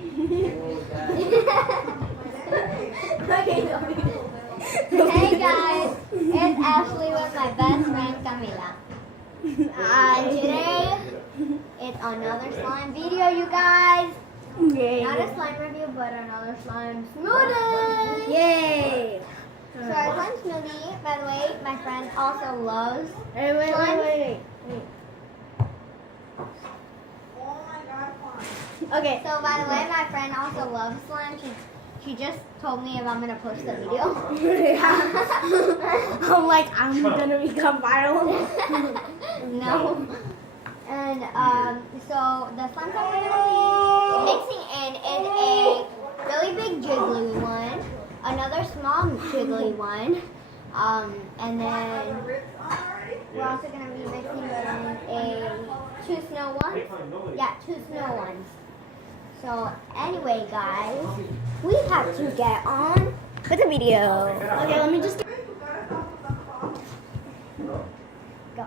Hey guys, it's Ashley with my best friend Camila. Today it's another slime video, you guys. Yay. Not a slime review, but another slime smoothie. Yay. So our slime smoothie, by the way, my friend also loves. Hey, wait. Okay. So by the way, my friend also loves slime. She just told me if I'm gonna post the video. I'm like, I'm gonna become viral. No. And so the slime that we're gonna be mixing in is a really big jiggly one, another small jiggly one, and then we're also gonna be mixing in two snow ones. Yeah, two snow ones. So anyway, guys, we have to get on with the video. Okay, let me just get. Go.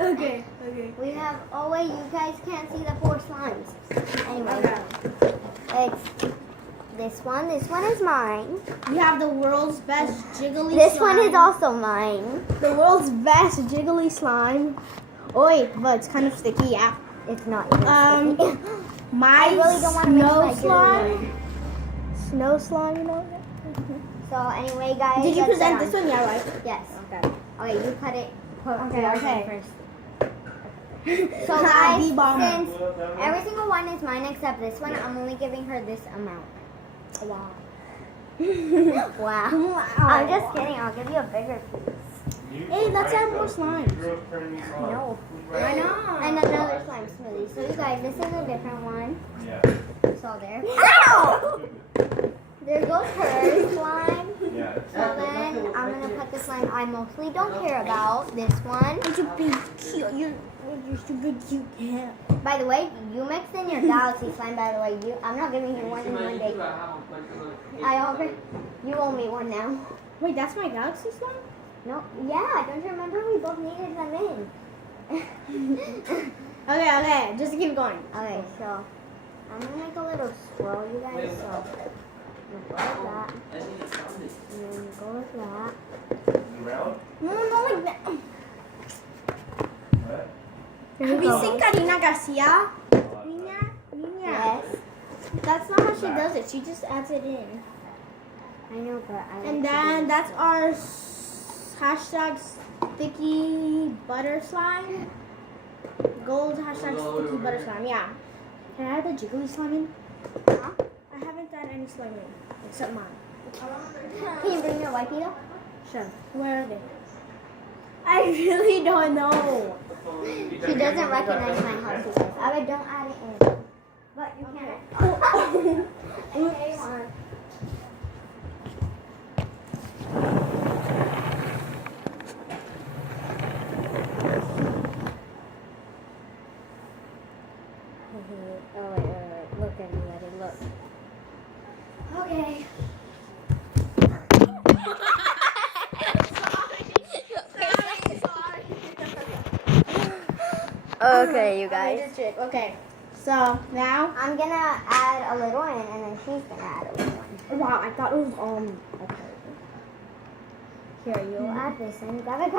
Okay. We have, oh wait, you guys can't see the 4 slimes. Anyway, it's this one is mine. We have the world's best jiggly This slime. one is also mine. the world's best jiggly slime. Oh wait, but it's kind of sticky, yeah. It's not even sticky. My I really don't want to mix snow my slime. jiggly. Snow slime, you know? So anyway, guys. Did you let's present get this on. one? Yeah, right? Yes. Okay. Okay, you cut it. Okay. First. So guys, B-bomber. since every single one is mine except this one, I'm only giving her this amount. Wow. Wow. I'm just kidding. I'll give you a bigger piece. Hey, let's add more slime. No. Why not? And another slime smoothie. So you guys, this is a different one. Yeah. So there. Ow! There goes her slime. Yeah. So then I'm gonna put the slime I mostly don't care about. This one. You're big cute. You're so good cute. Yeah. By the way, you mixed in your galaxy slime. By the way, I'm not giving you one in one day. You owe me one now. Wait, that's my galaxy slime? No. Yeah. Don't you remember we both needed them in? Okay. Just keep going. Okay, so I'm gonna make a little swirl, you guys. So I'm gonna go like that, and then go like that. Around? No, not like that. What? Have you seen Karina Garcia? Nina? Yes, That's not how she does it. She just adds it in. I know, but I. And then that's our hashtag sticky butter slime. Gold hashtag sticky butter slime. Yeah. Can I add the jiggly slime in? Huh? I haven't had any slime in except mine. Can you bring your wifey though? Sure. Where are they? I really don't know. She doesn't recognize my house, you guys. I don't add it in, but you can. Okay, one. Oh wait, look at me, let it look. Okay. Okay, you guys. Okay. So now. I'm gonna add a little in, and then she's gonna add a little in. Wow, I thought it was okay. Here, you add this in. Grab it.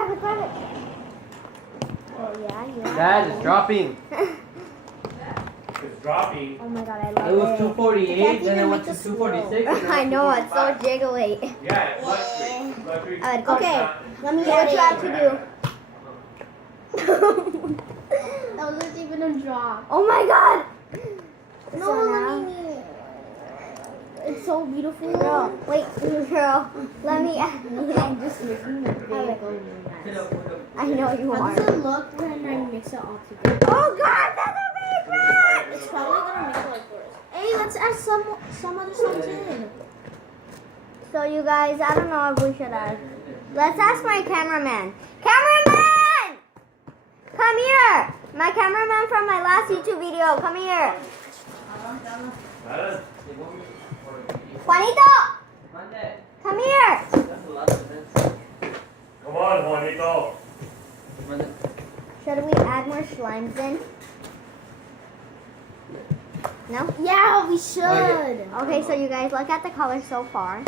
Oh yeah, you. Dad, it's dropping. It's dropping. Oh my god, I love It was it. 248, then it went to 246. and then I know, it's so 245. jiggly. Yeah, it fluctuates. Okay, Let me so what get you have to do? That wasn't even a drop. Oh my god! No, So let now- me. It's so beautiful. Girl, wait, girl, let me add I'm just making a big Okay. mess. I know you How are. does it look when I mix it all together? Oh god, that's a big one! It's probably gonna make it like worse. Hey, let's add some other slimes in. So you guys, I don't know if we should add. Let's ask my cameraman. Cameraman! Come here! My cameraman from my last YouTube video, come here. Juanito! Come here! Come on, Juanito. Should we add more slimes in? No? Yeah, we should. Okay, so you guys look at the colors so far.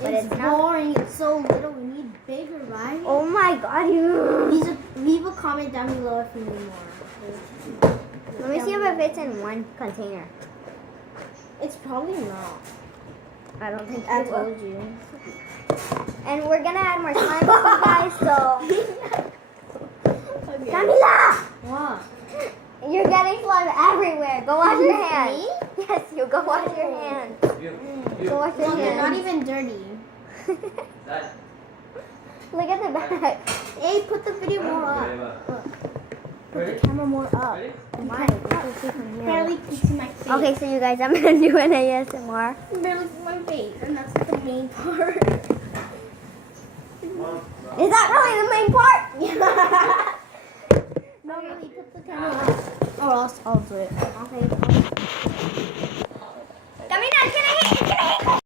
But It's it's not. boring. It's so little. We need bigger, right? Oh my god, you. Leave a comment down below if you need more. Let me see if it fits in one container. It's probably not. I don't think I it will. told you. And we're gonna add more slime, you guys, so. Okay. Camila! What? You're getting slime everywhere. Go wash your hands. Me? Yes, you go wash your hands. Go wash your No, they're not hands. even dirty. Look at the back. Hey, put the video more up. Put the camera more up. Why? You can see from here. Barely can see my face. Okay, so you guys, I'm gonna do an ASMR. Barely see my face, and that's the main part. Is that really the main part? No, really, put the camera up. Or else I'll do it. Okay.